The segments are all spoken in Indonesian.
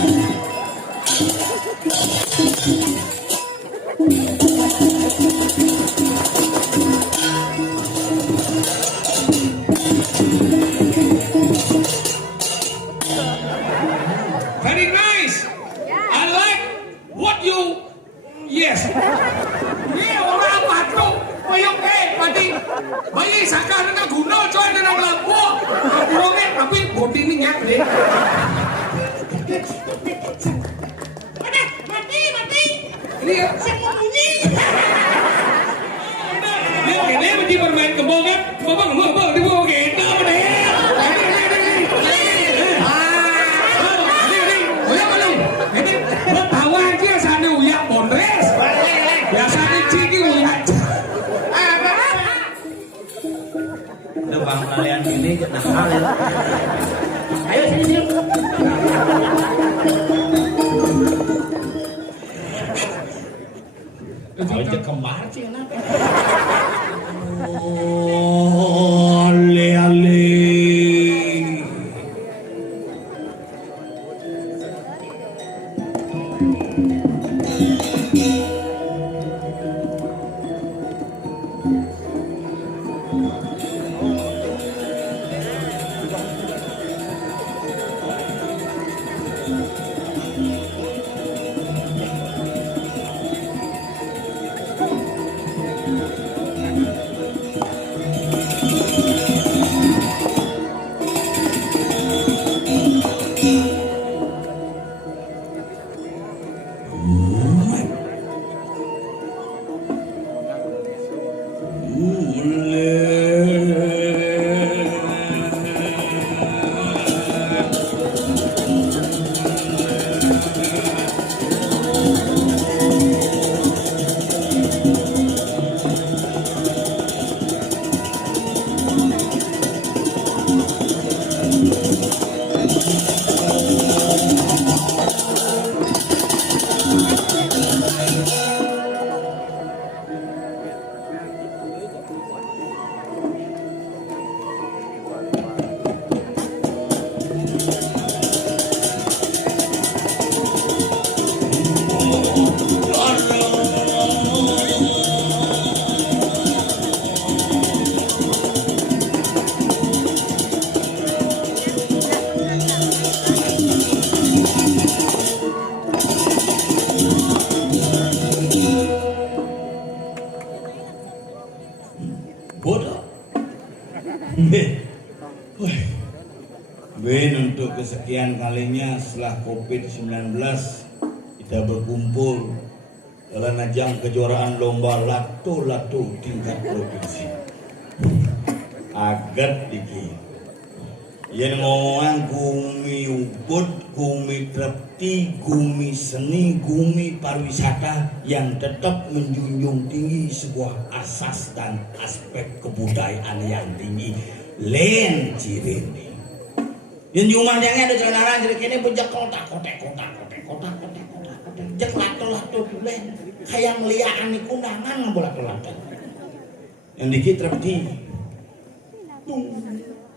Very nice. I like what you. Yes. Ini orang batu. Koyok pati. Bayi sekarang nak guna coy dengan lampu. Burungnya tapi bodi ini nyak deh. Mati. Ini semua bunyi. Ini mesti bermain kembang kan? Kembang di bawah kita deh. Bawaan dia sana uyak bonres. Biasanya ciki uyak. Udah bang kalian ini nakal ya. Ayo sini. Kalau kembar sih kenapa? Ale. Ben untuk kesekian kalinya setelah COVID-19 kita berkumpul dalam ajang kejuaraan lomba lato-lato tingkat provinsi. Agat dikit. Yang ngomongan gumi ubud, gumi trepti, gumi seni, gumi pariwisata yang tetap menjunjung tinggi sebuah asas dan aspek kebudayaan yang tinggi. Len cirene. Yang jumlahnya ada celana jadi kini bejak kotak. Jek lato-lato tulen. Kayak ngeliaan di kundangan bola-bola. Yang dikit trepti.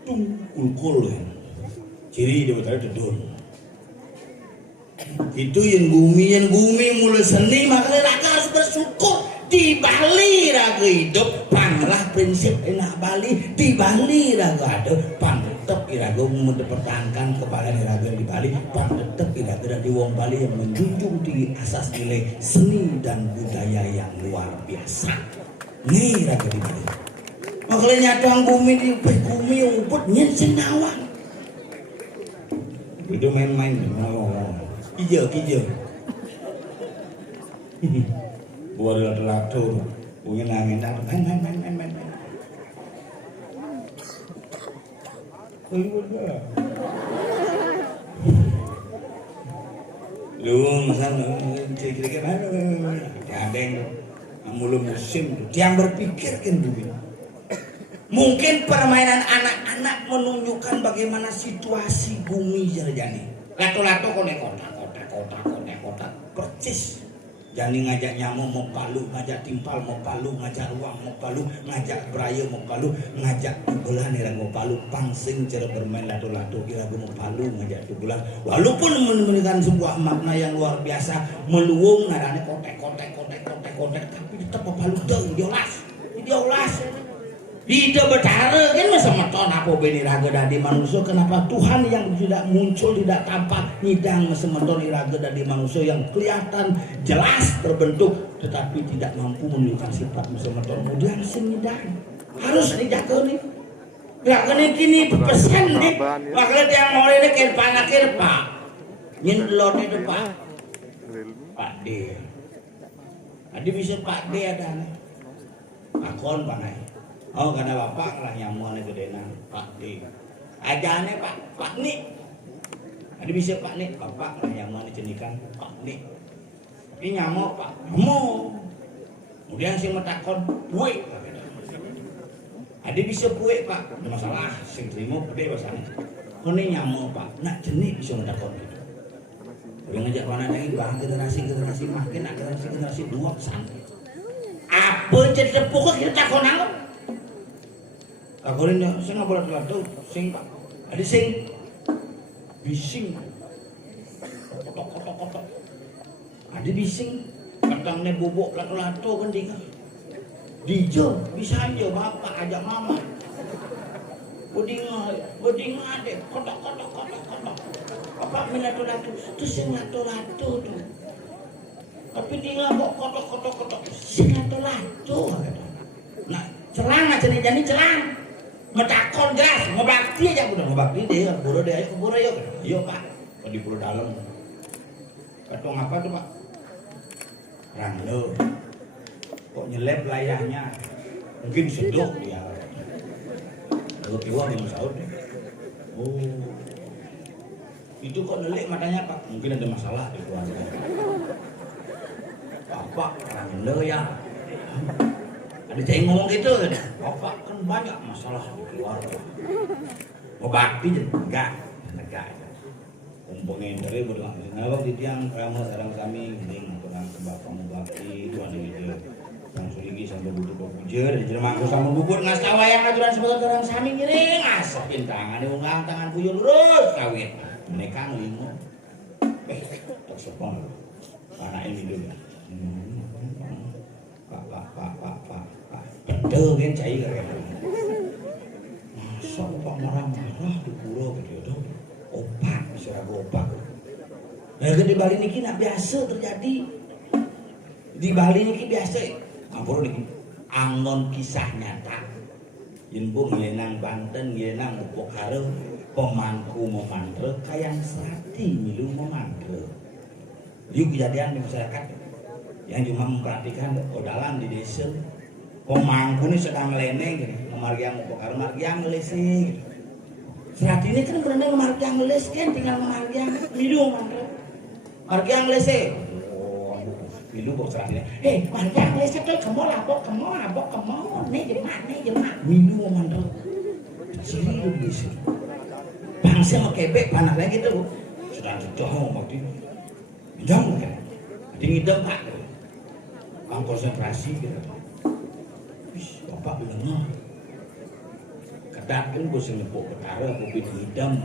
Tung kulkul ciri dia bertanya dedun itu yang bumi mulai seni makanya raka harus bersyukur di Bali raga hidup panglah prinsip enak Bali di Bali raga ada pang tetap iraga mempertahankan kepada iraga di Bali pang tetap iraga dari wong Bali yang menjunjung tinggi asas nilai seni dan budaya yang luar biasa nih raga di Bali. Makanya nyatuang bumi di bumi ubud nyen senawang. Itu main-main kijau. Buat lato-lato, mungkin angin main. Lu misalnya kira-kira ada yang mulai musim tuh, yang berpikir kan bumi. Mungkin permainan anak-anak menunjukkan bagaimana situasi bumi terjadi. Lato-lato konek kotak percis Jani ngajak nyamuk mau palu, ngajak timpal mau palu, ngajak ruang mau palu, ngajak beraya mau palu, ngajak tubulan ira mau palu, pangsing cara bermain lato-lato ira mau palu, ngajak tubulan. Walaupun memberikan sebuah makna yang luar biasa, meluung ngarane kotek, tapi tetap mau palu deng diolas. Tidak betara kan masa meton apa beni raga dari manusia. Kenapa Tuhan yang tidak muncul, tidak tampak nyidang masa meton raga dari manusia yang kelihatan jelas terbentuk tetapi tidak mampu menunjukkan sifat masa meton. Kemudian nyidang harus dijaga nih. Raga nih kini pesan nih. Makanya yang mau ini kirpa pak nyin lon itu Pak D. Adi bisa Pak D ada nih. Akon panai. Oh karena bapak lah yang mau gedena Pak D. Ajane Pak Ni. Ada bisa Pak Ni, bapak lah yang mau dicenikan Pak Ni. Ini nyamuk Pak, nyamuk. Kemudian si metakon puik. Ada bisa puik Pak, masalah sing terima gede bahasanya. Oh ini nyamuk Pak, nak jenis bisa metakon gitu. Udah ngajak mana lagi bang generasi makin generasi dua santai. Apa jadi pokok kita takon aku? Takorin saya nggak boleh terlalu sing Pak. Ada sing bising, kotok. Ada bising, katangnya bobok lato kan dia. Dijo bisa aja bapak ajak mama. Boding ada kotok. Bapak lato terus sing lato tuh. Tapi dia nggak kotok. Sing lato. Nah celang aja nih celang. Metakon jelas, ngebakti aja udah ngebakti dia, keburu yuk. Yuk Pak, di pulau dalam. Ketong apa tuh Pak? Ranglo. Kok nyelep layahnya? Mungkin seduk dia. Lalu keluar di Saud. Oh, itu kok nelik matanya Pak? Mungkin ada masalah di keluarga. Bapak Ranglo ya. Ada ceng ngomong gitu kan, bapak kan banyak masalah di keluarga. Mau bakti enggak. Umpengin dari berlang. Kenapa di tiang keramas sarang kami gini kurang bapak mau bakti itu ada gitu. Langsung lagi sampai butuh pujer, jadi mangku sama bubur ngas tawa yang aturan sebagai orang kami gini ngasakin tangan diunggang tangan buyur lurus kawin. Mereka ngelingu. Tak sopong. Anak ini dulu. Pak. Betul kan cair kan. Masa opak marah-marah di pulau gitu dong. Opak bisa opak. Nah di Bali niki nak biasa terjadi. Di Bali niki biasa. Ngapur niki angon kisah nyata. Yenbung yenang Banten yenang Bukaro pemangku memantre kayang serati milu memantre. Yuk kejadian di masyarakat yang cuma memperhatikan odalan di desa. Pemangku ini sedang leneng gini, memargiang Bukaro margiang ngelesi. Serat ini kan berenang margiang ngeles kan tinggal margiang milu memantre. Margiang ngelesi. Milu bok serat ini. Hei, margiang ngelesi tuh kamu labok kamu. Nih jemaah. Milu memantre. Sini lu bisa. Bangsa mau kebek panak lagi tuh. Sudah jauh waktu itu. Jauh kan. Ngidam Pak. Bang konsentrasi gitu. Wis, Bapak bilang kedakin bos nyepuk perkara kopi ngidam.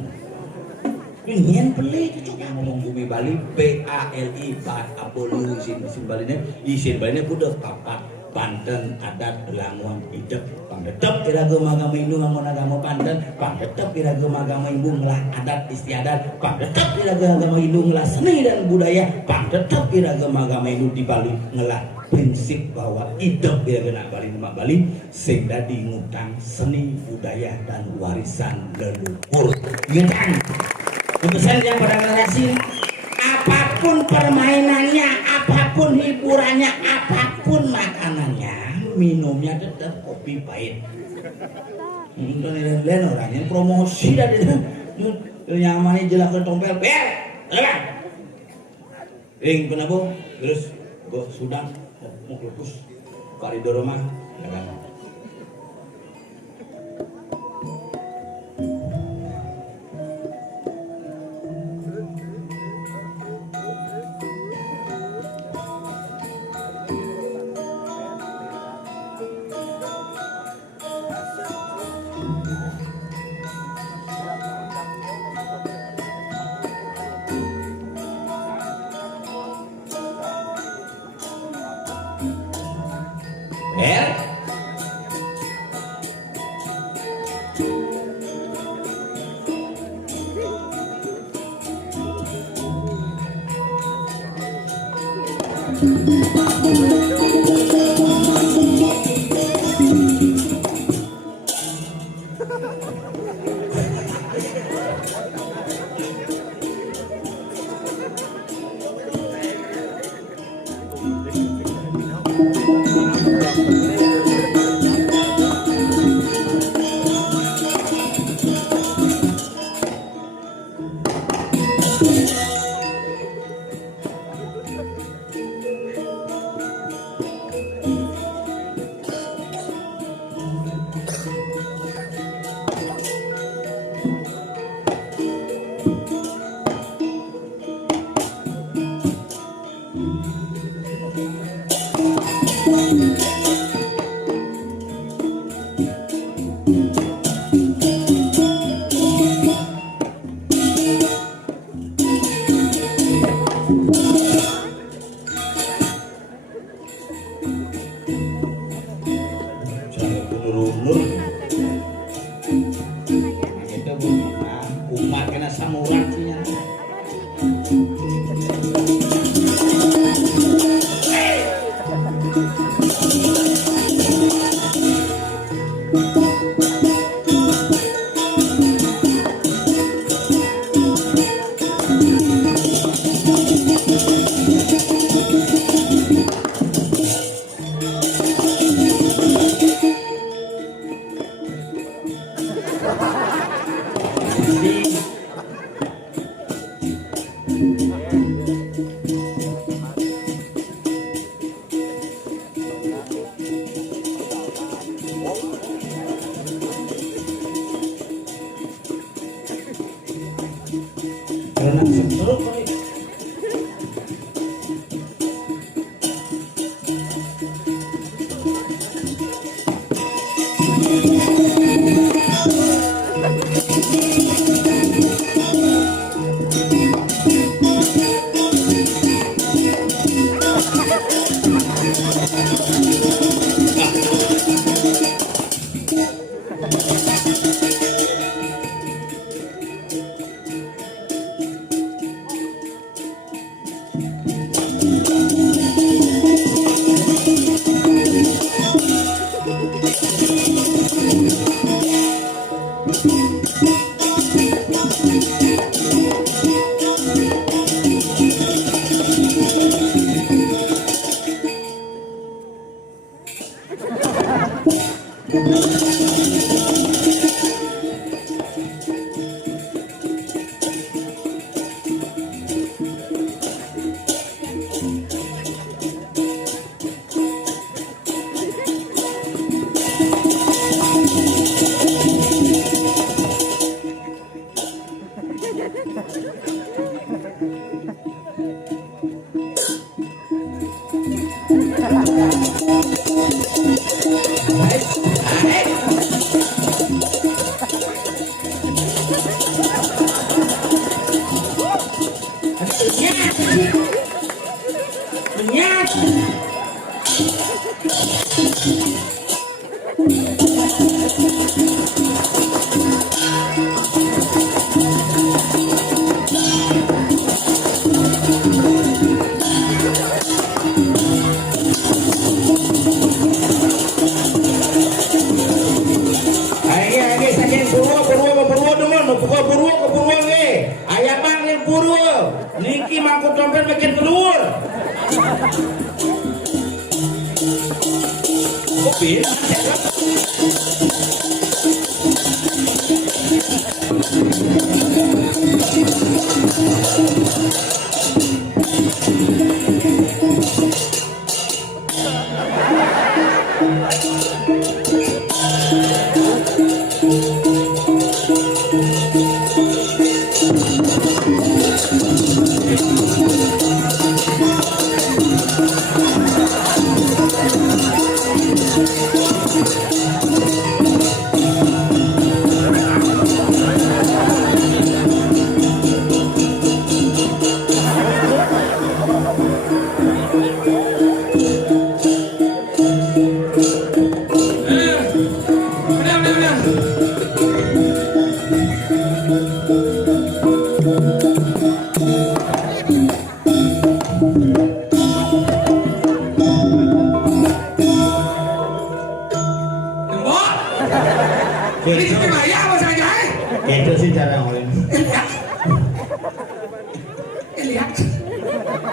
Ingin beli itu coba ngomong bumi Bali BALI Pak Abolu isin Balinya isin Balinya udah papat Banten adat Belanguan hidup pangdetep irageum agama Hindu ngamun agama Banten pangdetep irageum agama Hindu ngelah adat istiadat pangdetep irageum agama Hindu ngelah seni dan budaya pangdetep irageum agama Hindu di Bali ngelah prinsip bahwa hidup irageum Bali nama Bali sehingga ngutang seni budaya dan warisan leluhur ngutang pesan yang pada generasi apapun permainannya, apapun hiburannya, apapun makanannya, minumnya tetap kopi pahit. Lain orangnya promosi dari nyamannya jelas ke tompel, bel, ring kenapa? Terus gua sudah mau kelupus koridor rumah, kan? Der. Umat kena samurat sih. Karena setruk niki mangkuk dompet bikin telur. Kopi.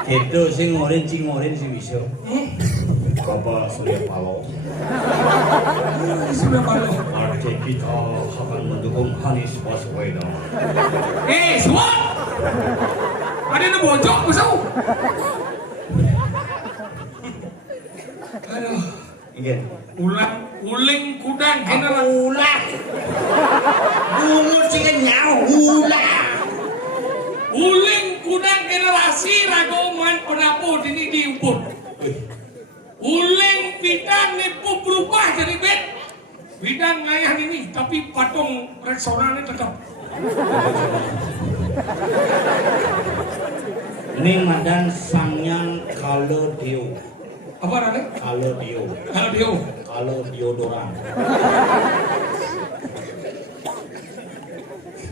Itu sing ngorin sing bisa. Bapak Surya Paloh, Sudah malu. partai kita akan mendukung Anies Baswedan. Semua. Ada yang bocok, besok. Aduh. Ingat. Uling kudang general. Ulah. Bunur sing nyaw ulah. Uling kudang generasi ragoman penapo dini diumpul. Uling bidang nipu berubah jadi bet. Bidang ngayah ini tapi patung restorannya tetap. Ning mandan sangyan kalau dio. Apa namanya? Kalau dio. Kalau dia. Kalau deodoran.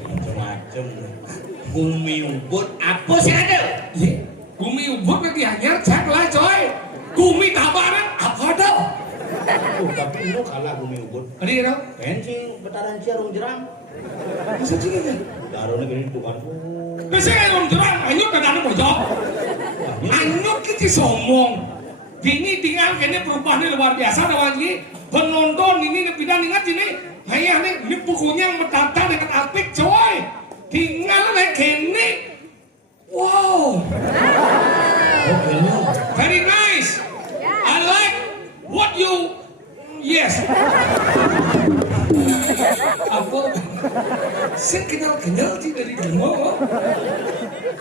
Macam-macam. Bumi ubud apa sih ada? Iya. Bumi ubud lagi hanyar cek lah coy. Bumi tabaran apa ada? Tapi lu kalah bumi ubud. Ada yang tahu? Kencing betaran ciarung jeram. Bisa sih kan? Darone gini tukar. Biasanya orang jerang, anyut dan ada bojok. Anyut kita somong. Ini tinggal kayaknya perubahannya luar biasa lawan ini. Penonton ini bidang ingat ini. Ayah nih, ini bukunya yang metata dengan apik coy. Tinggal naik kene. Wow. Very nice. I like what you. Yes. Apa? Saya kenal sih dari demo.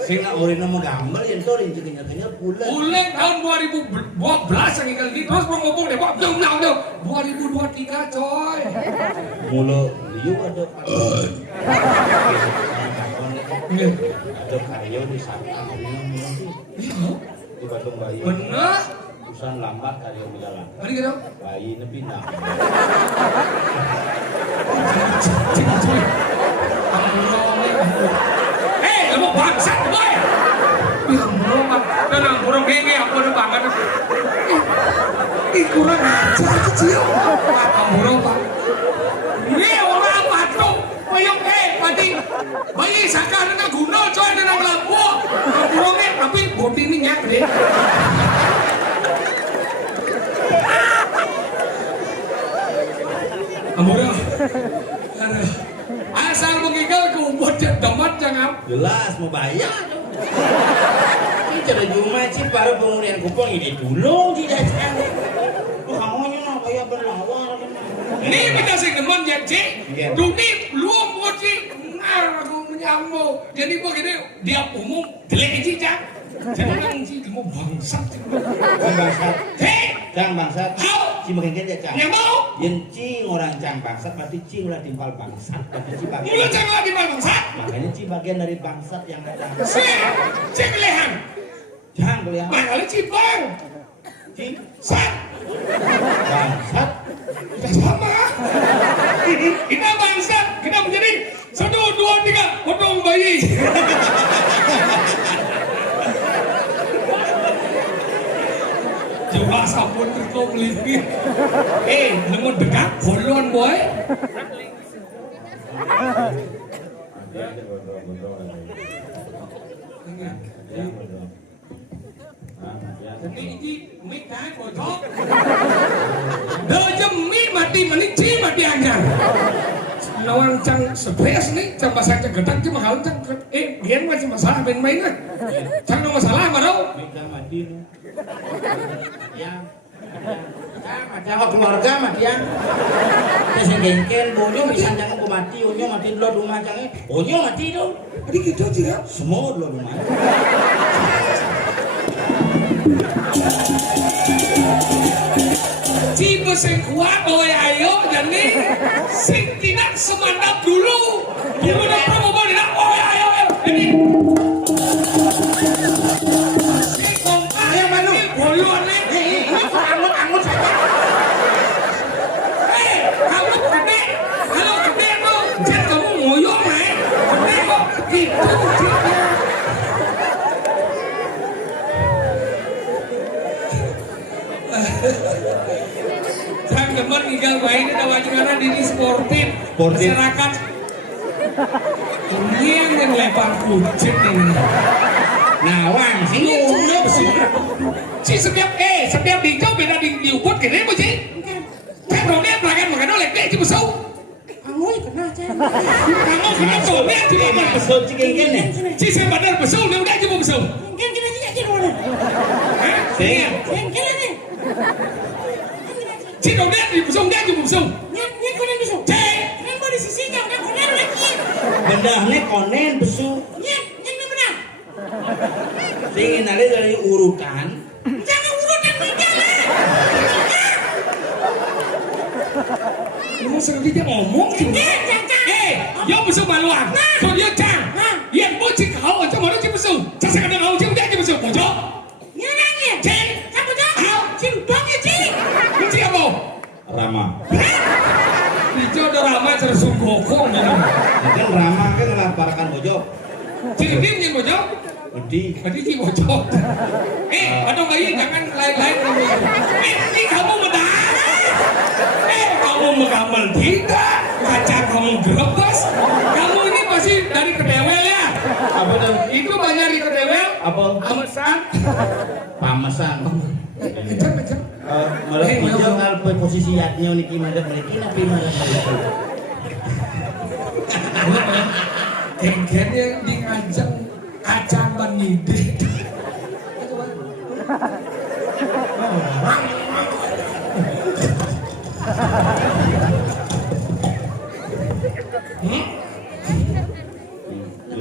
Sing ori nama gambar yang tuh rinci kenyal bulan. Bulan tahun 2012 yang ikal ini terus ngomong deh, Pak. Jauh 2023 coy. Mulu liu ada ada karyo di sana di Bandung Bayi. Bener? Urusan lambat karyo berjalan. Tadi gitu. Bayi ini pindah. Kamu bangsat boy. Tenang, burung genge aku udah banget. Ih, kurang ajar kecil. Kamu burung pak. Ini orang apa tuh? Payung pati. Bayi sakar dengan guna coy dengan lampu. Burungnya tapi boti ini nyak deh. Amurah. Asal mengigal ke ubud tempat jangan. Jelas mau bayar. Ini cara cuma sih para pengurian kupon ini dulu tidak sekali. Kamu nyono kayak berlawar. Ini kita sih teman jadi. Iya. Duni belum buat sih. Nah, aku menyamuk. Jadi begini dia umum jelek sih cak. Jangan sih mau bangsat. Bangsat. Hei, Cang bangsat. Au. Si makin kaya cang. yang mau? Yang cing orang cang bangsat berarti cing lah timpal bangsat. Berarti ci bagian. Mulut jangan lagi bangsat. Makanya ci bagian dari bangsat yang ada. Cek lehan. Cang kelihatan. Makanya cipang. Cing Sat. bangsat. Kita sama. Kita bangsat. Kita menjadi 1, 2, 3 potong bayi. Coba sabun terkau melipir. Lemon dekat, bolon boy. Ini mik cái của chó. Đợi cho mít mà đi mà ní chí mà đi anh à. Nấu ăn chăng space ní, chăng masak chăng gedang chứ mà kalau chăng biar macam masalah main-main lah. Chăng no masalah mà đâu. Megang mati nu. Ya. Jangan keluarga mah dia. Terus gengken bonyo bisa jangan ku mati, onyo mati dulu rumah jangan. Onyo mati dong. Ini gitu sih ya. Semua dulu rumah. Tipe sing kuat boy ayo jadi sing tidak semantap dulu. Dulu dah promo boy tidak boy ayo. Ini. Sing kompak yang mana? Bolon ni. Angut saja. Kamu gede. Kalau gede tu, jangan kamu ngoyok mai. Gede kok gitu. Teman tinggal main di tawajukan di sportif masyarakat ini yang lempar kucing ini Nawang sih udah besu. Si setiap hijau beda di ubud gini apa sih? Kan Ronia pelagan makan oleh dia di besau. Kamu kena cek. Kamu kena Ronia di mana? Besu cikin kene. Si saya badar besau, dia udah aja besau. Kan kena sih aja mana? Hah? Sih. Kan kena nih. Si Ronia di besau, dia aja besau. Nya kena bisa. Cek. Kan mau di sisi jangan kena lagi. Bedahnya konen besu. Nya benar. Singin ada dari urutan. Jangan urutan berjalan. Lu sering dia ngomong sih. Yo besau maluan. So yo cang. Yang mau cik kau aja mana cik besau. Cak kadang kau cik dia aja besau. Pojok. Nya nanya. Cek. Kamu tahu? Cik bangnya cik. Cik apa? Rama. Hijau ada ramai tersung gokong. Kan Rama kan ngelaparkan bojok. Cik ini yang bojok. Bedi. Tadi di bojok. Aduh bayi jangan lain-lain. Ini kamu menang. Kamu mengambil tidak. Kaca kamu gerebes. Kamu ini pasti dari kedewel ya. Apa tuh? Itu banyak di kedewel. Apa? Amesan. Pamesan. Kencang. Malah hijau kalau posisi yatnya niki madep niki tapi malah Genggernya di ngajak kacang penyidik.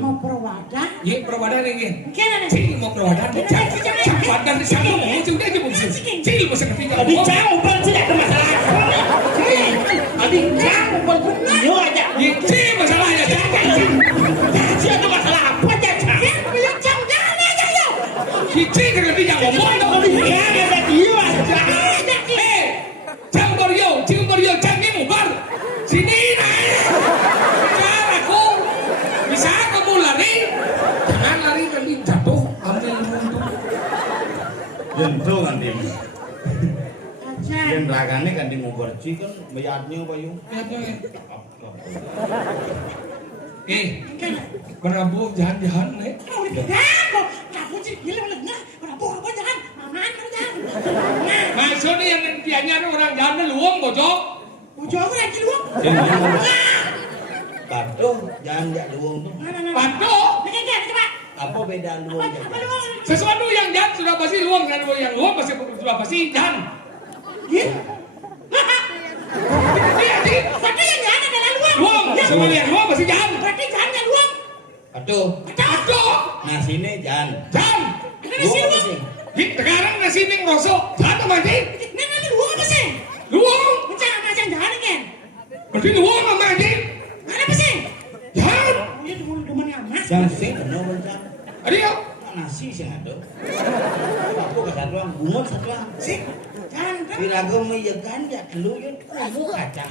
Mau perwadah? Iya perwadan ini. Kena nih. Cik mau perwadan. Cak badan di sana mau sudah aja bungsu. Cik masa ketiga. Tadi jauh ban tidak ada masalah. Tadi jauh ban yo aja. Cik masalahnya cak. Jadi ada masalah apa aja? Yang jangan aja yo. Cik ketiga ngomong dong. Ya ada dia aja. Cang Mario, cang ini mubar. Sini naik. Cang aku. Bisa kamu lari? Jangan lari nanti jatuh. Ambil mundur. Jentuh kan dia. Aja. Yang belakangnya kan di ngoperci kan bayarnya bayu. Prabu jahan-jahan nih. Mau dipegangkok. Kamu sih bilang lengah. Prabu apa jangan? Maman apa jangan? Maksudnya yang nantianya orang jahan luang bojok. Ujung aku lagi luang. Patuh, jangan jak luang tuh. Padu. Enggak, coba. Apa beda luang? Apa luang? Sesuatu yang jahan sudah pasti luang dan yang luang pasti sudah pasti jahan. Iya. Jadi Berarti yang jahan adalah luang. luang. Semua yang luang pasti jahan. Berarti jahannya luang. Patuh. Padu. Nah sini jahan. Jahan. Ini nasi Luang luang. sih. Di sekarang nasi ini ngerosok. Jahan apa sih? Ini nasi luang apa sih? Luang. Jangan macam jahan kan? Berarti luang apa sih? Mana apa sih? Jahan. Ini teman-teman yang mas. Jangan sih, benar benar. Ada ya? Nasi sih ada. Aku ke satu orang, bungut satu orang. Sih. Jahan kan? Pirago ya ganja, dulu ya kubu kacang.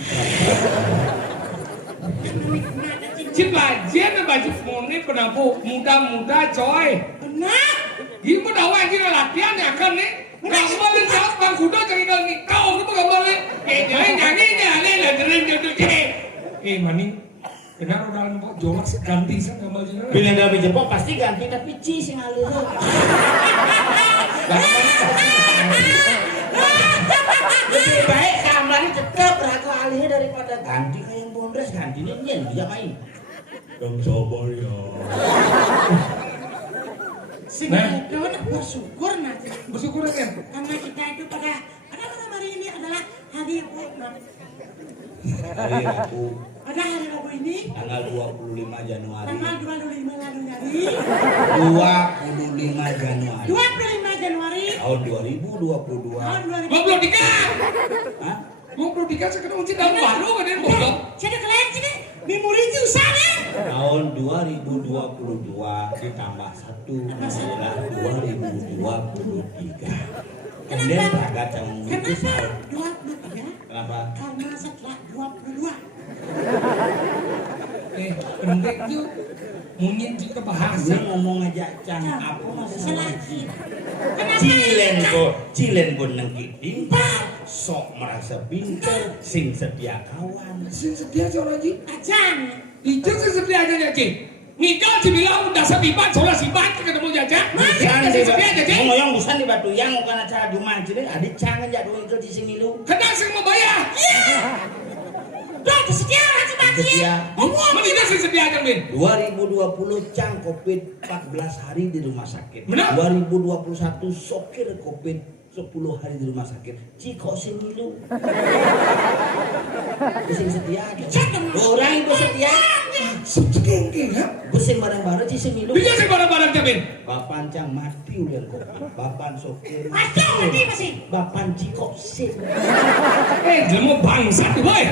Si bajian baju murni penampuk muda-muda coy. Benar. Gimana dawa kita latihan ya kan nih? Gambar siapa bang kuda cari kali kau itu gambarnya. Nyanyi lah maning. Kenapa orang kok jorok ganti sih gambar sini? Bila nggak bijepok pasti ganti tapi cis yang halus. Lebih baik kamarnya tetap ragu alihnya daripada ganti kayak yang bondres gantinya nyen bisa main. Yang sabar ya. Sinetron bersyukur nanti. Bersyukur kan? Karena kita itu pada hari ini adalah hari Rabu. Hari Rabu. Pada hari Rabu ini Tanggal 25 Januari. tanggal 25 lalu dari 25 Januari. 25 Januari Tahun 2022. tahun 2000. 23. Hah? 23 sekarang uji tahun baru kan dia bodoh. Saya kalian sini memori itu usah ya. Tahun 2022 ditambah 1 adalah 2023. Kemudian Praga Cawang itu Kenapa 23? kenapa? Karena setelah 22. Pendek tuh mungkin juga bahasa. Dia ngomong aja cang apa masalah Selagi. Cilen go nang kiting sok merasa pinter sing setia kawan. Sing setia seorang ji. Ajan. Itu sing setia aja ya Ci. Nidal dibilang udah sepibat, soalnya sibat ketemu jajak. Busan Kasih di sepi aja, Cing. ngoyong busan di batu yang bukan acara Jumat jadi adik cangan ya doang ke di sini lu. Kenang sing mau bayar. Doa setia haji mati. Setia. Menidal sing sepi aja, Min. 2020 cang Covid 14 hari di rumah sakit. Benar. 2021 sokir Covid 10 hari di rumah sakit. Ciko sing ngilu. Sing setia aja. Orang ibu setia. Segengking ya. Bersing bareng-bareng ci sing ngilu. Bisa sih barang-barang Min. Bapan cang mati udah Covid. Bapan sokir. Aduh, mati masih. Bapan Ciko sing. Dia mau bangsat tuh, boy.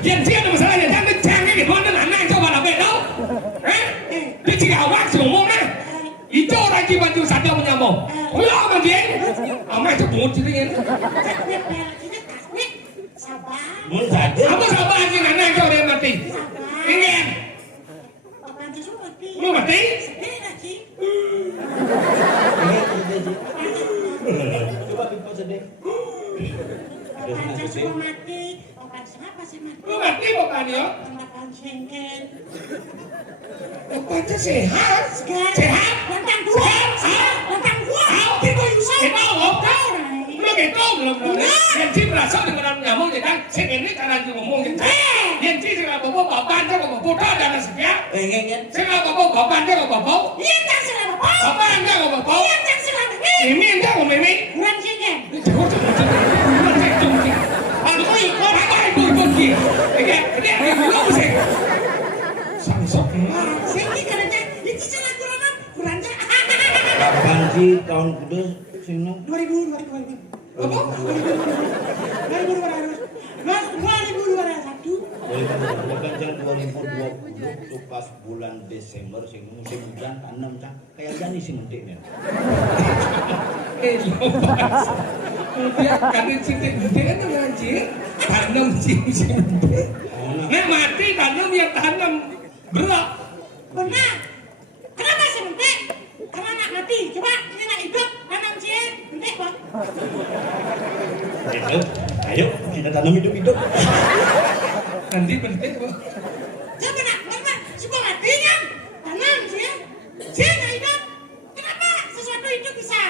Yang dia ada masalahnya, jangan jangan gitu, mana anak coba lah bedo. Dia jika awak semua mah. Itu orang yang bantu sadar menyamuk. Ulah sama dia. Ama itu mau ceritain. Sabar. Mun sadar. Apa sabar aja anak kau dia mati. Ini. Bapak Yesus mati. Lu mati? Sedih lagi. Coba pipo sedih. Bapak Yesus mati. Bapak siapa sih mati? Lu mati bapak dia. Bapak Sengken. Bapak sehat. Sehat. Lantang dua. Lantang dua. Pipo Yusuf. Tahu. Lu gitu belum. Yang sih merasa dengan nyamuk dia kan. Ini karena dia ngomong gitu. Yang sih dengan bapak dia bapak bodoh dan sekian. Pengen Saya bapak dia bapak. Iya tak salah bapak. Bapak enggak bapak. Iya tak salah bapak. Mimi enggak mau Mimi. Kurang Sengken. Aku ikut. Apa ikut dia? Dia belum sih. Samsok. Sengken karena itu salah kurang. Kurangnya. Kapan sih tahun kudu sing nang 2000. Apa? 2021. Bukan jam 2020 itu pas bulan Desember sing musim hujan tanam cang kayak jani sing gede ya. Lepas. Dia kadang sedikit gede kan anjir. Tanam sih gede. Nek mati tanam ya tanam berat. Benar. Kenapa sih mentek? Karena anak mati. Coba ini anak hidup tanam sih mentek bang. Hidup. Ayo kita tanam hidup-hidup. Nanti penting bang. Coba nak, kenapa? Suka mati kan? Tanam sih. Sih nggak hidup. Kenapa sesuatu itu bisa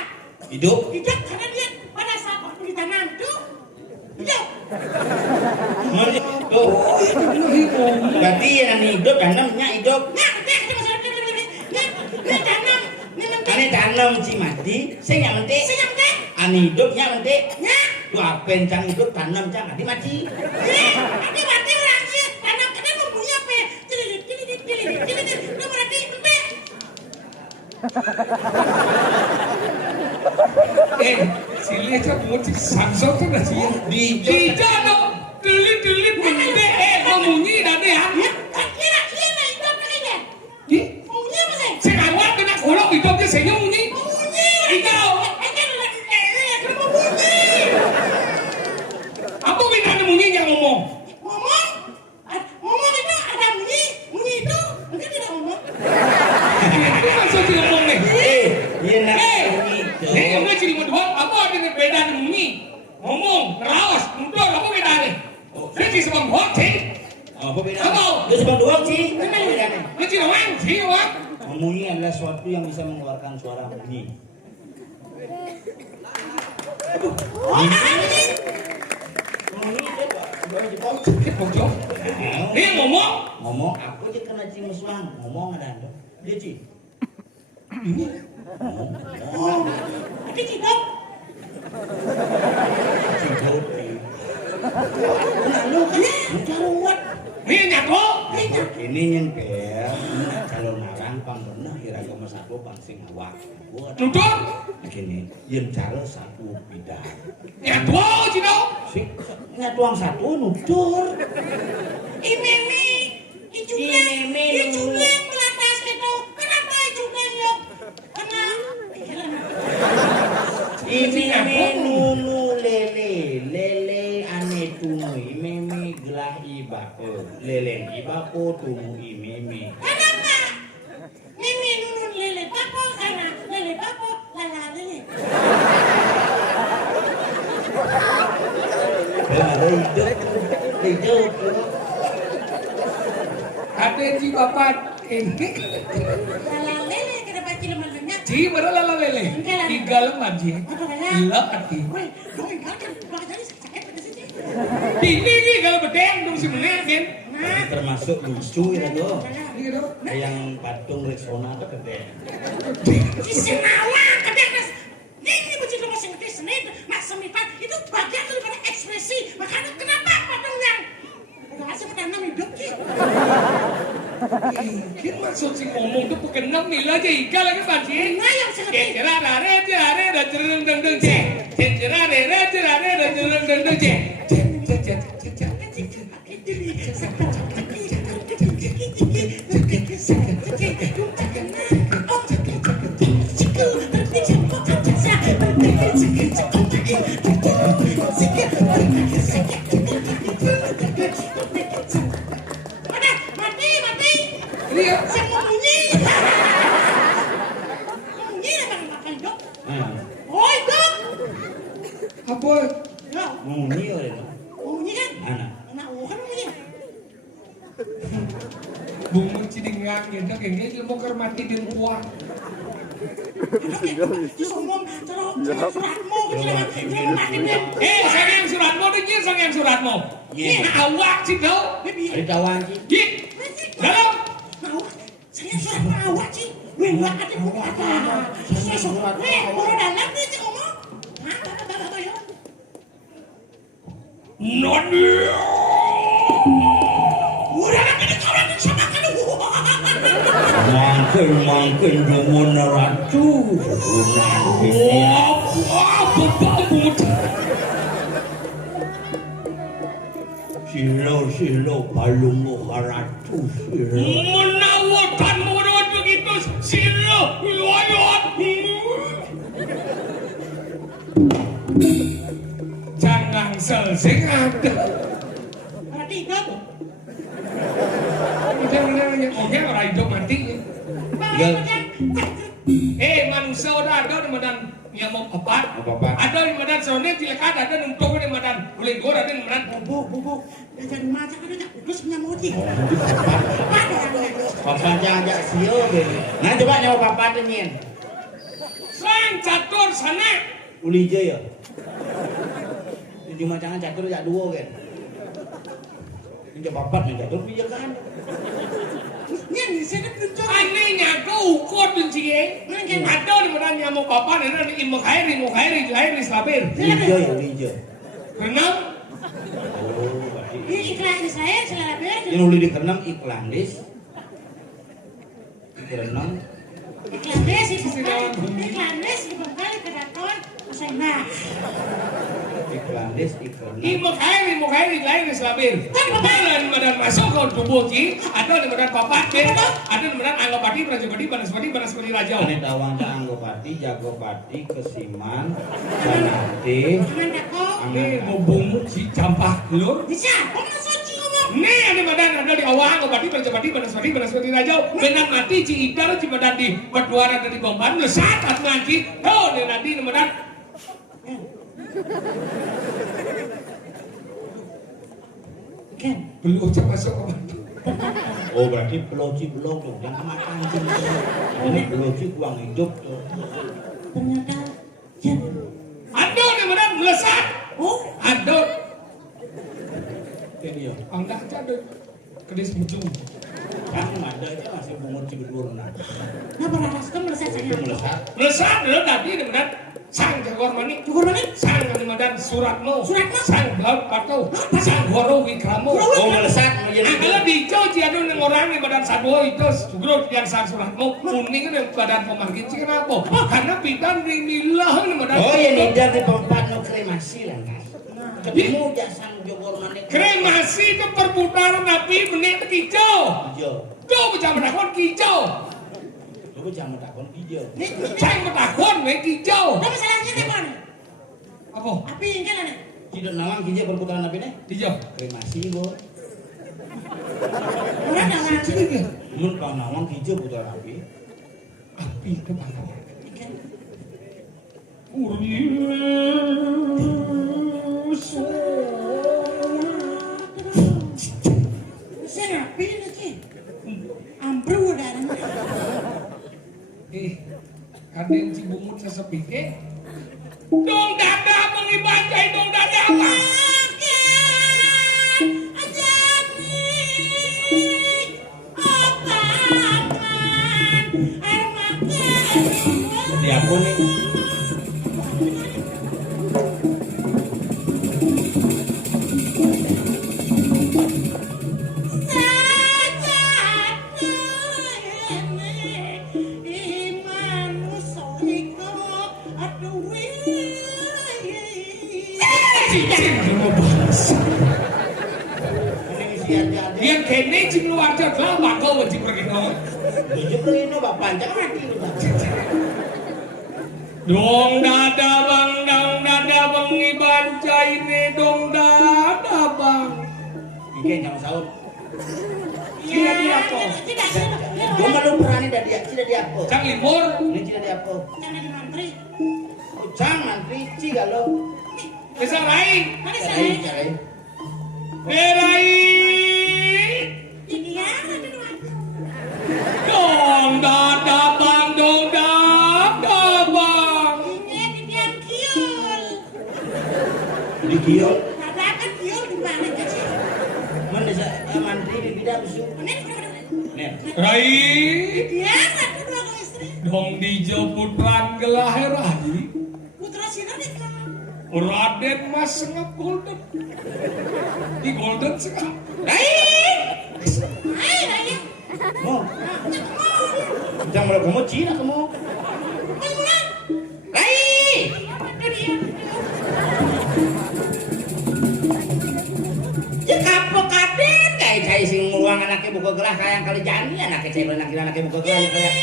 Hidup. hidup? Karena dia pada saat waktu ditanam itu hidup. Tuh. Berarti yang hidup tanamnya hidup. Nah, mentek coba saya ini tanam, ini mentek. Ane tanam si mati, sing yang mentik. Sih yang mentek. Ane hidupnya mentik. Ya. Tuh apa cang hidup tanam cang adi mati. Nanti mati orang sih. Tanam kita mempunyai apa? Cililit. Lu berarti mentek. Sili aja mau di Samsung tuh nggak sih? Di jano, delit mentek. Memunyi tadi ya. Ya, kan kira hidup makanya. Ih, Munyi apa sih? sekarang kena kolok hidup dia senyum munyi. Munyi. Ikaw. Apa bedanya munyi yang ngomong? Ngomong itu ada munyi itu mungkin tidak ngomong. Itu maksud dia ngomong nih. Iya nak. Ini yang gue jadi berdua, apa ada yang beda dengan munyi? Ngomong, ngerawas, mundur, apa bedanya? Dia jadi sebang hoax sih. Apa beda? Apa? Dia sebab doang sih. Apa bedanya? Dia jadi orang sih, orang. Memunyi adalah suatu yang bisa mengeluarkan suara bunyi. Sakit pojok. Dia ngomong, Ngomong aku aja kena cing musuhan. Ngomong ada. Dia cing. Tapi hidup. Hidup. Lalu caruat. dia nyatu. Ini nyengker. Calon narang pang bener iraga masako pang sing awak. Nudur, Begini, yang cara satu bidang. nyatu, cino. Sing nyatuang satu nudur. Imemi. Ijuleng melatas itu. Kenapa ijuleng yuk? Karena Ini nunu lele ane tunu imeme gelah ibako lele ibako tunu imeme. kenapa? Mimi nunun lele papo karena lele papo lala lele. Ada hidup. Ada si bapak ini. Lala lele kada baca lemah lenyak. Ci mana lala lele. Tiga lemah ji. Gila hati. Woi, dong enggak kan jadi sakit pada sini. Ini kalau bedeng dong si menekin. Nah, Termasuk lucu ya tuh. Iya dong. Yang patung Rexona tuh gede. si senawa kadang ini bukan cuma sing seni, mas semipan itu bagian daripada ekspresi. Makanya kenapa patung yang Masa pertama hidup sih? Mungkin maksud si ngomong tuh bukan 6 mil aja ikan lagi banci. Nah yang seperti Cerare dan cereng deng deng cek. Cerare dan cereng deng deng cek. mati. Iya. Saya mau bunyi. Bunyi apa makan dok? Oh dok. Apa? Ya, Mau nyiur itu. mau bunyi kan? Mana? Anak kan bunyi. Bunga cidingang gitu kayaknya mau kermati di ruang. Itu sombong, terus suratmu Sange yang suratmu dengar sange yang suratmu. Awak sih tau. Ada kawan sih. Gih. Dalam. Saya surat awak sih. Weh, enggak ada buku apa. Saya surat. Weh, baru dalam nih cik ngomong. Hah, bapak ya. Noni. Udah lagi di kawan sama kan. Mangkin demun ratu. Wah, bebut. Silo balung ratu silo. Menawarkan menurut begitu silo. Wayot. Jangan selsing ada. Berarti dok. Jangan oke orang hidup mati. Manusia udah ada di medan yang mau papat. Ada di medan soalnya cilekat ada numpuk di medan boleh gor ada di medan. Bubuk. Jangan masak ada tak kudus punya muti. Papanya ajak sio deh. Nah coba nyawa papa nyen. Sang catur sana. Uli je ya. Di macam catur jak dua kan. Ini papat nih catur piye kan. Nyen saya tunjuk. Anehnya kau ukut dan cie. Ada di medan yang mau papat ada di ilmu khairi selabir. Uli je. Renang. Oh, berarti Ini iklan saya selera ini uli dikenem iklan dis. Iklan iklan des di bengkali ke dator usai nah. iklan dis iklan. Ilmu khairi lain selabir. Ada di medan masuk kau tubuh ci. Ada di medan papat ada di medan anggapati banaspati raja. Ane tawang anggopati, jagopati, kesiman, janate. Jangan dako. Ini bubung si campah lur. Bisa, kok suci ngomong. Nih ada badan ada di awang bupati banaspati raja. Benar mati ci idar ci badan di berduara dari bomban lesat at ngaji. Tuh dia nanti di badan. Kan, Belum ucap masuk ke badan. Oh berarti peloci belum tuh, jangan makan tuh. Ini peloci uang hidup tuh. ternyata jen. Ada di badan melesat. Oh, Ada. Ini ya, Anda ada kedis mujung. kan ada aja masih bungut cibidur nah. nah berapa sekali melesat Itu saya. melesat. Melesat dulu tadi di badan. Sang jagoan mani. Cukur mana? Sang di badan suratmu. Suratmu? Sang belak pato. Sang horo wikramo. Oh melesat menjadi Kalau di Jawa ciadun yang orang di badan sadua itu grup yang sang suratmu kuning kan badan pemangkin sih kenapa? Karena bidan rimilah di badan. Oh ya nidar di tempat no kremasi lah kan. Ketemu jasang jogor manik. Kremasi itu perputaran api menit hijau. Hijau. Tuh bisa menakon hijau. Coba jangan takon hijau. Jangan menakon hijau. Tapi salahnya di mana? Apa? Api yang kan ada. Tidak nawang hijau perputaran api nih. Hijau. Kremasi bo. Orang nawang. Mun kau nawang hijau putaran api. Api kepala. Saya api lagi. Ambru dah. sepike. Dong dada mengibanjai dong dada apa? Di aku nih. Dia kene cing luar jadwal bakal wajib pergi nol. Tujuh perino bapak panjang mati. Dong dada bang ibanjai ne dong dada bang. Oke, jangan sahur. Cina dia apa? Gua malu berani dah dia, cina dia apa? Cang limur. Ini cina dia apa? Cang mantri, ciga lo. Bisa rai. Carai, carai. Berai. Dong dada bang dong dada bang. Di kiol. Mana mantri di bidang su. Nih. Rai. Dong dijemput gelah rai. Raden Mas Sengap Golden. Di Golden Sengap. Mau. Jangan malu kamu Cina kamu. Ya kapok kaden kayak cai sing nguang anaknya buka gelah kayak kali jani anaknya cai anaknya buka gelah kayak.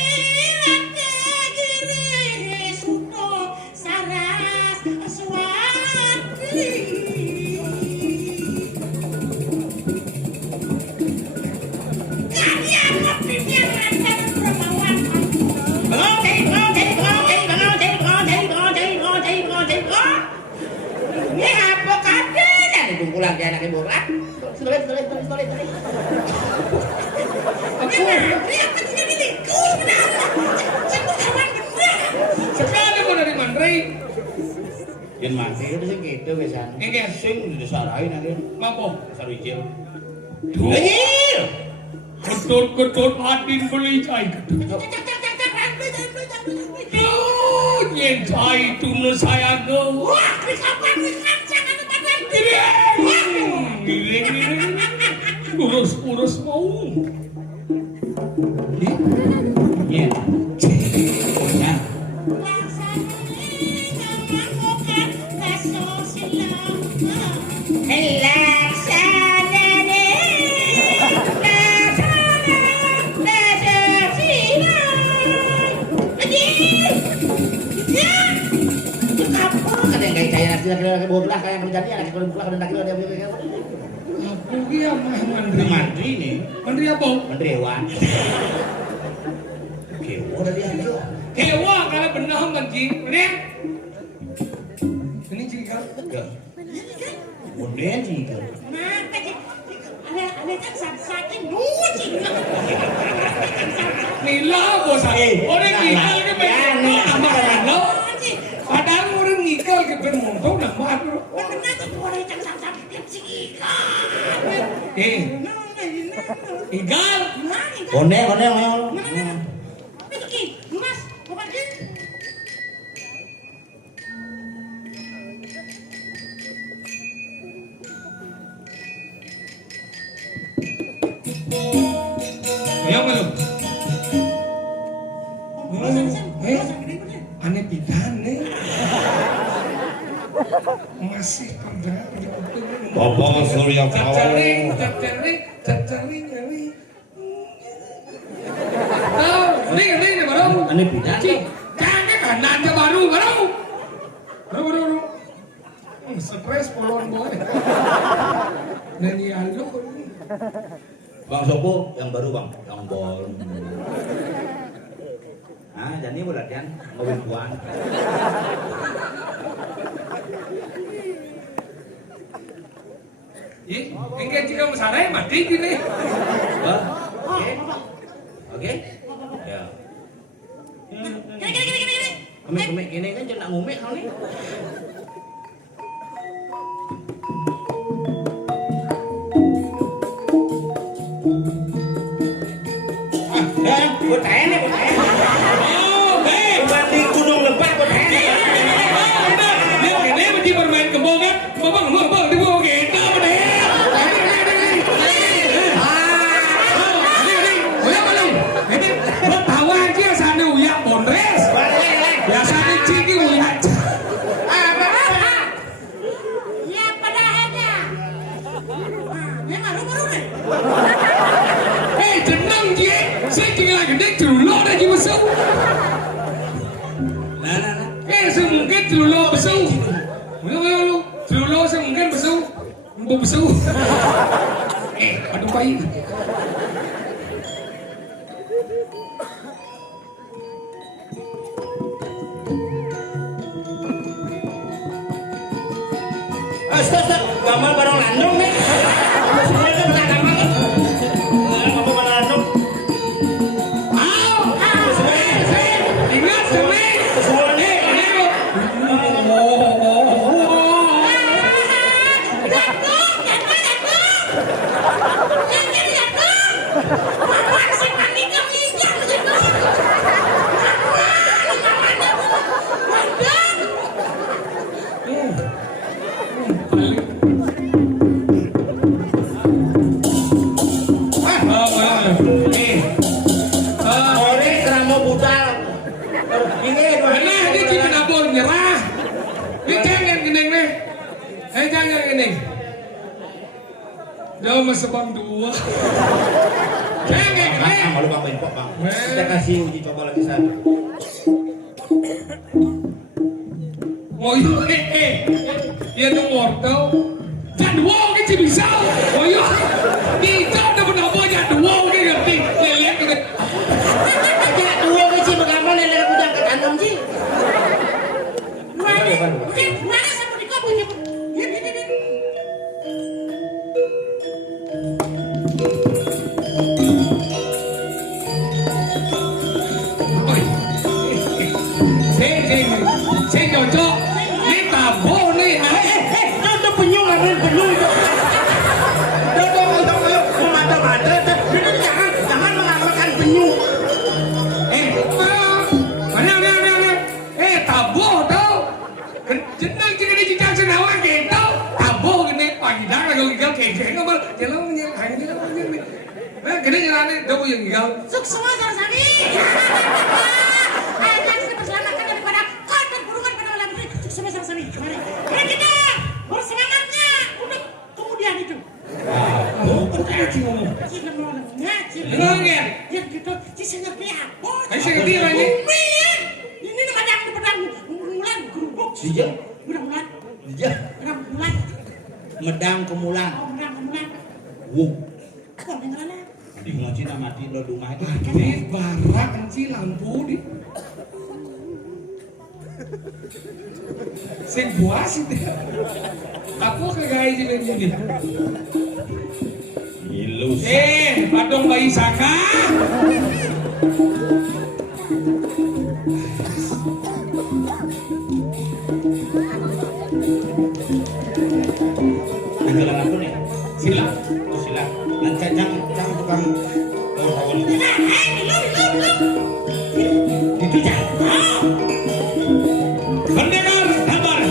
Pulang dia anaknya borak. Sulit. Sekali mau dari Mandri. Yen mati itu sing gitu biasanya. Nggih. Sing disarahin akhirnya. Mampu. Sarijil. Duh. Ketut adin beli cai ketut. Yen cai tunu saya go. Giring. Urus mau. Iya. Punya. Laki-laki bola kayak kerjanya laki-laki bola dan laki-laki dia Aku ki mah Mandri. Mandri nih. Mandri apa? Mandri hewan. Oke, udah dia aja. Hewa kalau benar manjing. Benar? Ini jika. Ya. Bener sih. Nila bos saya. Orang ngikal ke pengen nama. Padahal orang ngikal ke pengen nama. Igal. Kone. Ayo belum? Aneh pidan nih. Masih pada Bapak Surya cari nyari. Tahu, ini baru. Aneh pidan. Cik, jangan kanan aja baru. Stres polon boy. Nani alo. Bang Sopo yang baru bang, yang bol. Nah, jadi mau latihan mobil buan. Enggak jika masalahnya mati gini. Oke. Ya. Kemik ini. kan jangan ngomel kali. Buat tanya, buat tanya. Oh, hei. Di Gunung Lebak buat tanya. Ini mesti bermain kembang kan? Kembang di bawah kita mana? Ini tahu aja sana uyak bonres. Biasanya ciki uyak. Ya pada akhirnya. Ya malu deh. Tenang dia. Saya tinggal gede dulu lagi besar. Semungkin dulu besar. Lu dulu semungkin besar. Mbok besar. Aduh baik. Stop, gambar barang landung nih. Semuanya kan pernah gambar kan? Gambar barang landung. Ingat semua. Semuanya. Ore keramo budal. Ini Karena dia cuma nabur nyerah. Ini jangan gening nih. Jangan gening. Dia masih bang dua. Jangan gening. malu Bang Benpok, Bang. Kita kasih uji coba lagi satu. Oh iya, dia tuh wortel. Jangan wow ke Cibisau. Oh iya, kita udah pernah bawa jangan wow ke ngerti. Lelek gitu. Tidak dua ke Ci, bagaimana lelek aku jangan kantong Ci. Mana sama di kau punya? Saya cocok. Ini tabo nih. Itu penyung ambil penyung itu. Ayo mata-mata. Jangan mengamalkan penyung. Tabo tau. Jenang jika di cicak senawan gitu. Tabo gini pagi dah lagi gigal keke ngapa? Jalan menyerang ini. Gini jalan ini dong yang gigal. Sukses Sarasani. Anak kita berselamatkan daripada kau terburungan pada malam ini. Sukses Sarasani. Mari kita bersemangatnya untuk kemudian itu. Ngaji ngomong. Ngaji. Ngomongnya. Ya gitu. Ci ngerti apa? Saya ngerti lagi. Bumi ya. Ini namanya pedang mulan gerubuk. Iya. Mulan. Iya. Pedang mulan. Medang kemulan. Oh, pedang mulan. Wuh. Kau dengeran ya? Di Cina mati lo rumah itu. Ini barak sih lampu di. Sing buas itu. Aku kagak izin ini. Ilus. Padong bayi saka. Jalan aku nih. Sila. Tuh silang. Lancar jangan tukang tahun. Itu jangan. Pendengar kabar.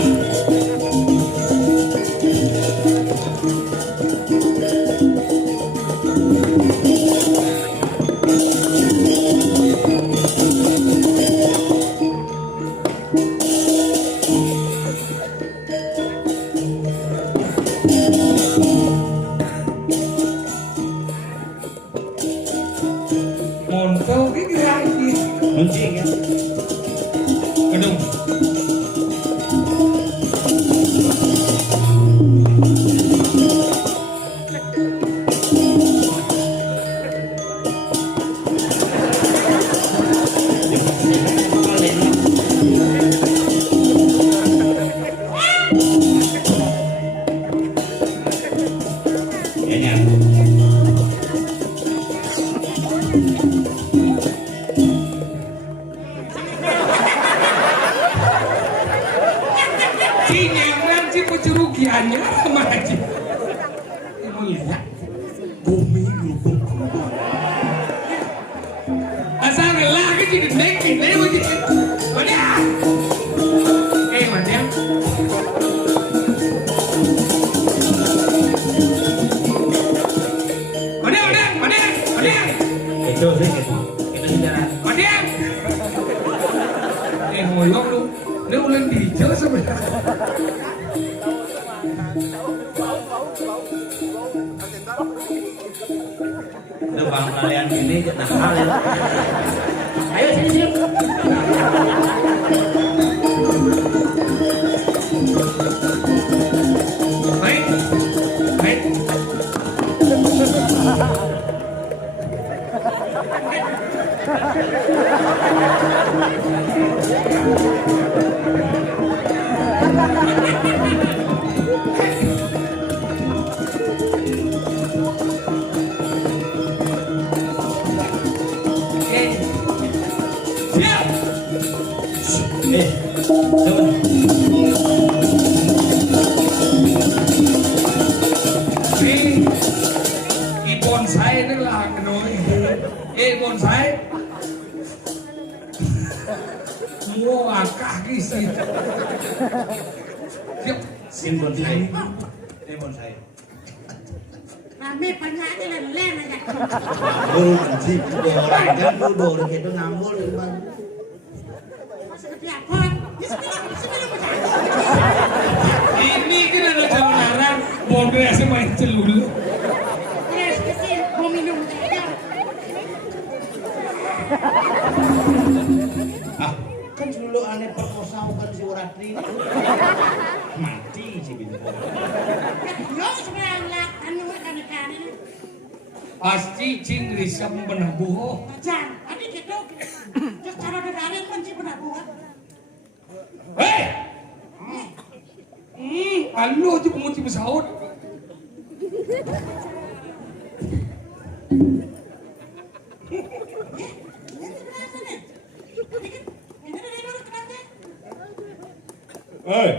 Cinyangan sih pecurugiannya sama aja. Emang lihat bumi lubung. Asal lagi jadi naikin lewat gitu. Mana? Mana? Itu sih kita bicara. Mana? Ngoyong lu. Lu ulen dijel sebenarnya. Itu bang kalian ini nakal ya. Ayo sini sini. Baik. Baik. Bonsai nó là cái nồi bonsai mua cả cái gì Sim bonsai. Sim bonsai. Rame banyak aja len aja. Ngambul sih, orang kan duduk gitu ngambul bang. Seperti apa? Ya sebelum ini kan ada jalan larang mobil asli main celulu. Yes, kecil mau minum aja. Ah, kan dulu aneh perkosa bukan si Uratri. Mati si Bintang. Lo sebenarnya anu kan ini. Pasti cing risam benabuh. Jangan, adik gitu. Terus cara berani kunci benabuh. Hei! Alo aja pengunci pesawat. Hei.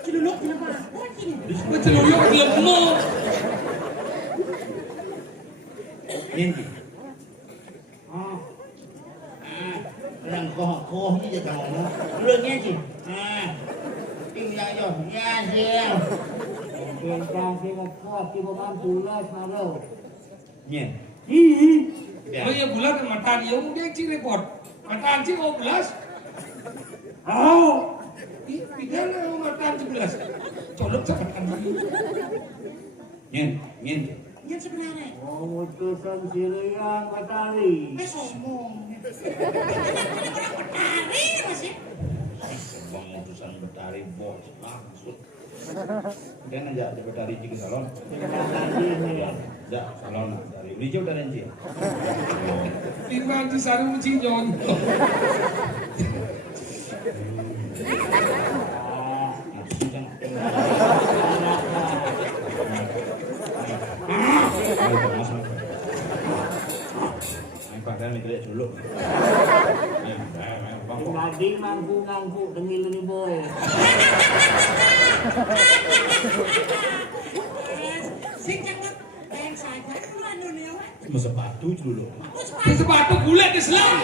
Celuluk kenapa? Celuyuk lemah. Ini. Orang koh ni je kamu. Ulangnya je. Tinggal yo. Ya je. Tentang tengok kuat tiba mampu lah sekarang. Nye. Oh ya bulan mata dia dia cing report. Mata cing 12. Oh, Pidana mata 11. Colok cepetan lagi. Nye. Yang sebenarnya. oh utusan siriang matahari. Sombong. Orang petani masih. Bang utusan Betari bos maksud. Dia ngajak di Betari di salon. Ya, salon dari ini jauh dari Anjir. Tiba di sana uji nyon. Padahal ini tidak dulu. Tadi ngangku dengil ni boy. Sing jangan yang saja lu anu nih weh. Cuma sepatu dulu. Sepatu bulat Islam.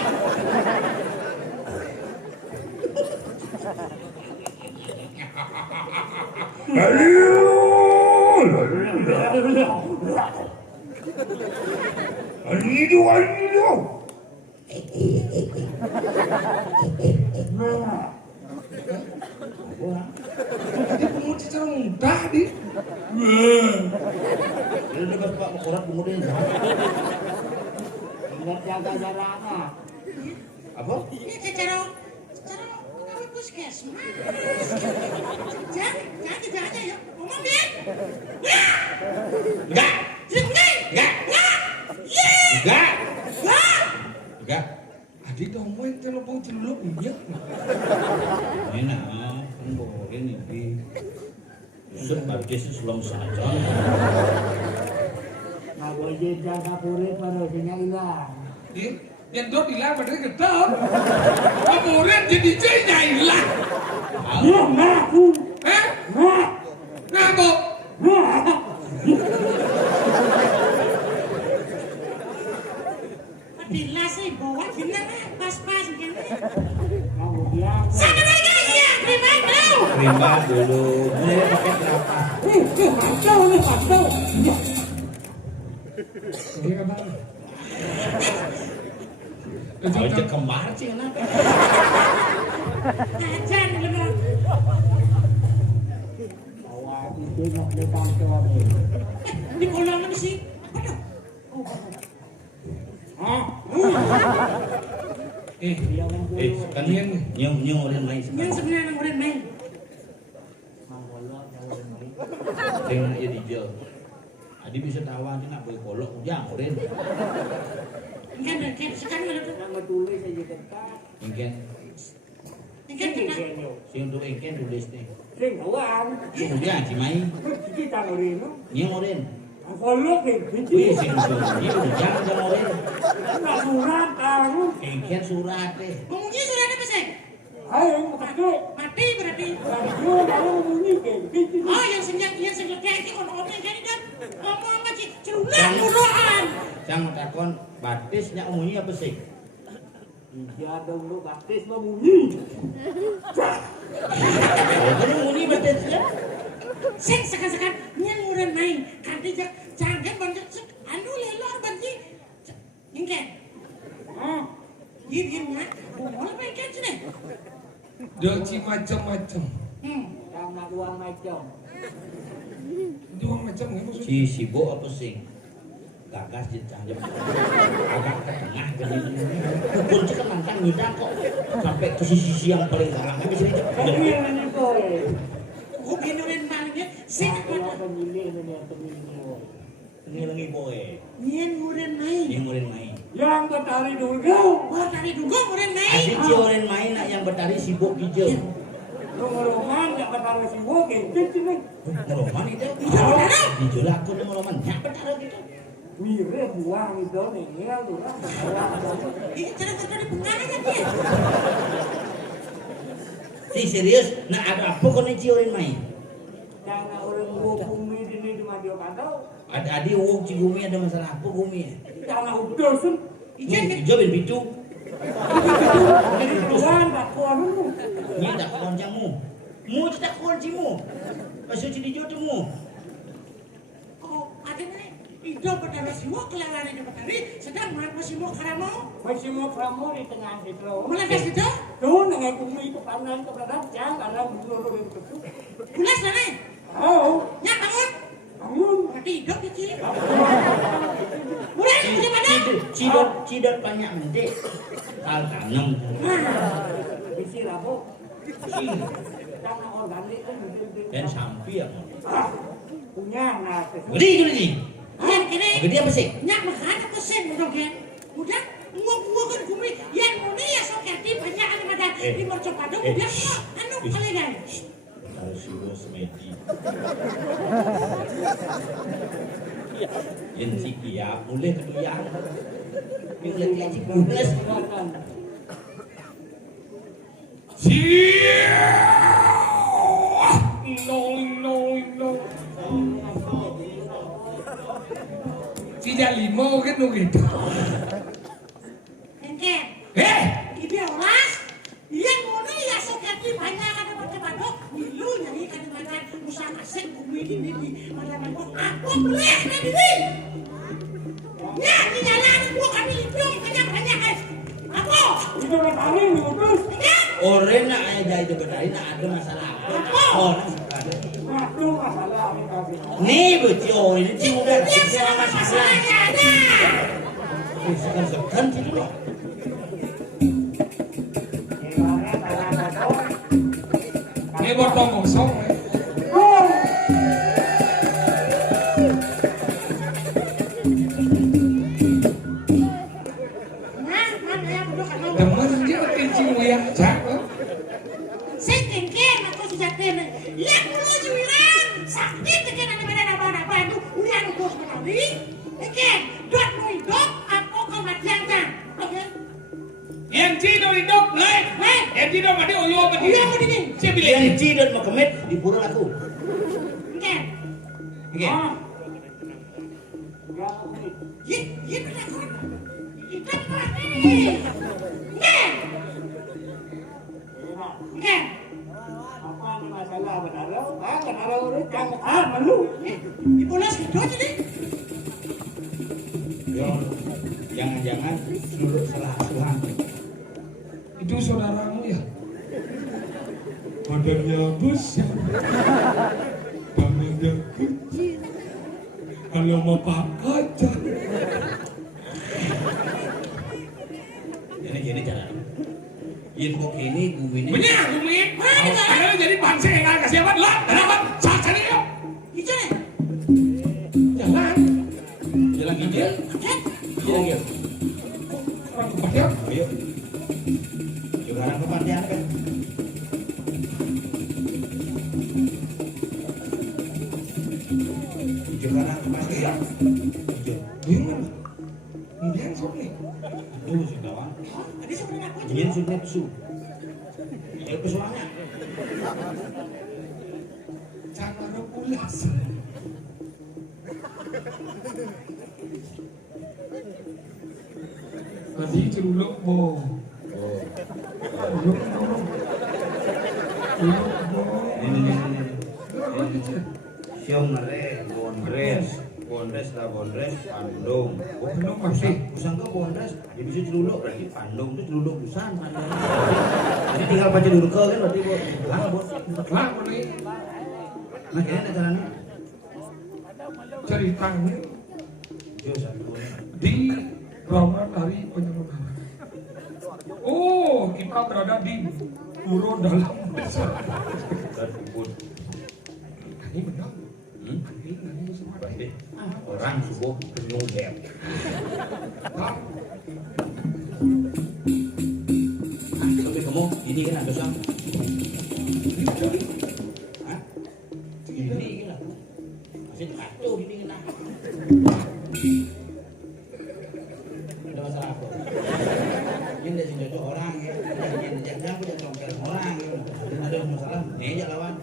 Tadi penguji cara mudah di. Ini lepas Pak Korat kemudian. Ingat jaga jarak. Apa? Ini cara pegawai puskesmas. Jangan ya. Ngomong dia. Enggak. Enggak. Enggak. Adik dong main telepon celuluk iya. Enak, kan boleh nih. Usut bagis belum saja. Nah, boleh jaga kulit baru sinya hilang. Yang dot hilang padahal gedor. Kemudian jadi jenya hilang. Dia ngaku. Nah, Ngapa? Bila sih bawa bener pas-pas gini. kemudian. Sana lagi ya, terima dulu. Terima dulu. Boleh pakai berapa? Kacau nih, kacau. Kalau cek kembar sih kenapa? Ajar nih bener. Bawa itu nak di kantor ni. Di kolong apa sih? Aduh. Hah? Dia yang dulu. Kan nyung orang lain Yang sekarang. sebenarnya orang main. Mangolok jauh ni. Dengan ia dijel. Adi bisa tawa nak boleh kolok ujang orang. Kan sekarang mana tuh? Nama tulis saja dekat. Ingken, Kan kita si untuk ingken tulis nih. Sing kawan. Ujang cimai, Kita ngori no. nyung orang. Mangolok ni. Wih, si ujang sama orang. Nak surat kamu. Ingken surat deh. menguji sudah apa sih? Ayo, mati. Mati berarti. Radio baru bunyi ke. Oh yang senjata itu orang-orang jadi kan ngomong apa sih? Cerulang buruan. Cang takon batisnya umumnya apa sih? Dia dulu baptis bunyi. Kan umumnya batisnya? Sing sekan-sekan yang orang main. Kanti jangan banyak anu lelor banji. Ingken. Ah, Gini-gini. Boleh main kan sini? Doci macam-macam. karena dua macam. Dua macam nggak maksudnya? Si Sibo apa sih? Gagas di tanjung. Agak ke tengah gini. Kunci kan mantan ngidang kok. Sampai ke sisi yang paling garang. Habis ini Ini ini boy. Gini orang malingnya. Sing Kalau pemilih ini pemilih. ngilangi boy. yang orang main. Yang murid main. Yang bertari dulu. Wah dari dulu orang main. Adik si orang main nak yang bertari Sibo hijau. Roman tak bertari si woke. Cicing. Meroman itu. Hijau laku tu meroman. Nyak bertari gitu. Mire buang itu nih. Ya tu lah. Ini cara-cara di bunga aja dia. Si serius. Nak ada apa kau ni si orang main? Karena orang gua bumi di maju kantau. Adik wong Cigumi ada masalah apa Gumi? Karena udah sun. Hijau ben bitu. Tuhan tak kuat lu. Ni tak kawan jamu. Mu tak kawan cimu. Pasal cidi jo tu mu. Oh ada nih. Itu pada siwa kelelaran di petani. Sedang masih mau karamo. Masih mau kamu di tengah situ. Melepas itu. Tuh dengan bumi itu kanan ke belakang jangan karena bulu itu. Bulas mana? Oh, Nyak bangun. bangun. Berarti hidup di sini. Bulan di mana? Cidot banyak nanti. Kal tanam. Isi rabu. Si Karena organik kan dan sampi apa? punya nah. Gede tu ni. Yang kini. Gede apa sih? Nyak makan apa sen udah kan? Udah gua kan bumi yang mana ya sok hati banyak ada pada di mercoba dong udah anu kali kan. Harus suruh semedi. Yang si kia boleh keduyang. Boleh dia si kubles. Tidak limo kan nu gitu. Engken. Ibu olas. Yang mana ya sok hati banyak ada mercoba dong. Milu nyari kan mana usaha asik bumi ini mana aku boleh nanti. Ya, di jalan gua kami hidup banyak guys. Apa? Itu bertani terus. Orang nak aja itu berdari nak ada masalah. Orang sekarang. Itu masalah aplikasi. Ni betul ini cium dah. Yang Cium sama masalah. masalahnya ada. Sekan cium loh. Ini botong kosong. Nah, mana ya bodoh kan? Demen dia kencing yang jak. Saya kengken aku sudah kena. Lihat dulu jualan. sakit kan ada badan apa itu ulian bos sekali. Ikan dot nu hidup apa kematian kan? Oke. Yang Cino hidup, lain. Yang Cino mati oyo mati. Ulian mau dingin. Siapa bilang? Yang cidot mau kemet di pura aku. Ikan. Oke. Iya penakut. Ikan mati. Ikan. Ikan. Apa nih masalah benar? Benar udah jangan malu. Dibolas gitu aja deh. Yo, jangan-jangan menurut salah asuhan. Itu saudaramu ya? Badannya besar, tangannya kecil, kalau mau pakai aja. Gini caranya. Yin kok ini gue ini. Bener, Gumi. Akhirnya jadi panse yang kasih apa? Lah, kenapa? Saat sini yuk. Ikan. Jangan. Jalan gijil. Jalan gijil. Orang kepada. Ayo. Juga orang kepantian kan. Juga orang kepantian. Bingung. Kemudian sok nih. Tuh si kawan. Ada sebenarnya aku. Yin su nepsu. Ayo pesuangnya. Jangan pulas. Tadi celuluk bo. Celuluk bo. Ini. Siom nare, bondres lah bondres, pandung. Belum pasti. Usang ke bondres, dia bisa celuluk berarti pandung itu celuluk busan. Jadi tinggal baca dulu ke kan berarti buat lang buat. Lah, ini Nah kayaknya caranya. ceritanya Yo satu. di Roma dari penyelenggara. Oh, kita berada di pura dalam desa. Dan kubur. Ini benar. Ini semua. Berarti orang sebuah penuh dem. Lah, Tapi kamu ini kan ada sang. ini jadi Hah? Ini kan aku. Masih kacau ini kan. Ada masalah apa? Ini dari cocok orang ya. Jangan aku jangan congkel orang ya. Ada masalah, nih aja lawan.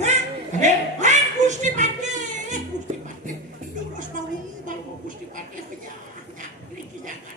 Wah, eh, wah, Gusti Pati. Gusti Pati. Terus mau Gusti Pati penyakit. Ini kenyakan.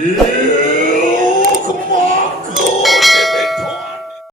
Yeah.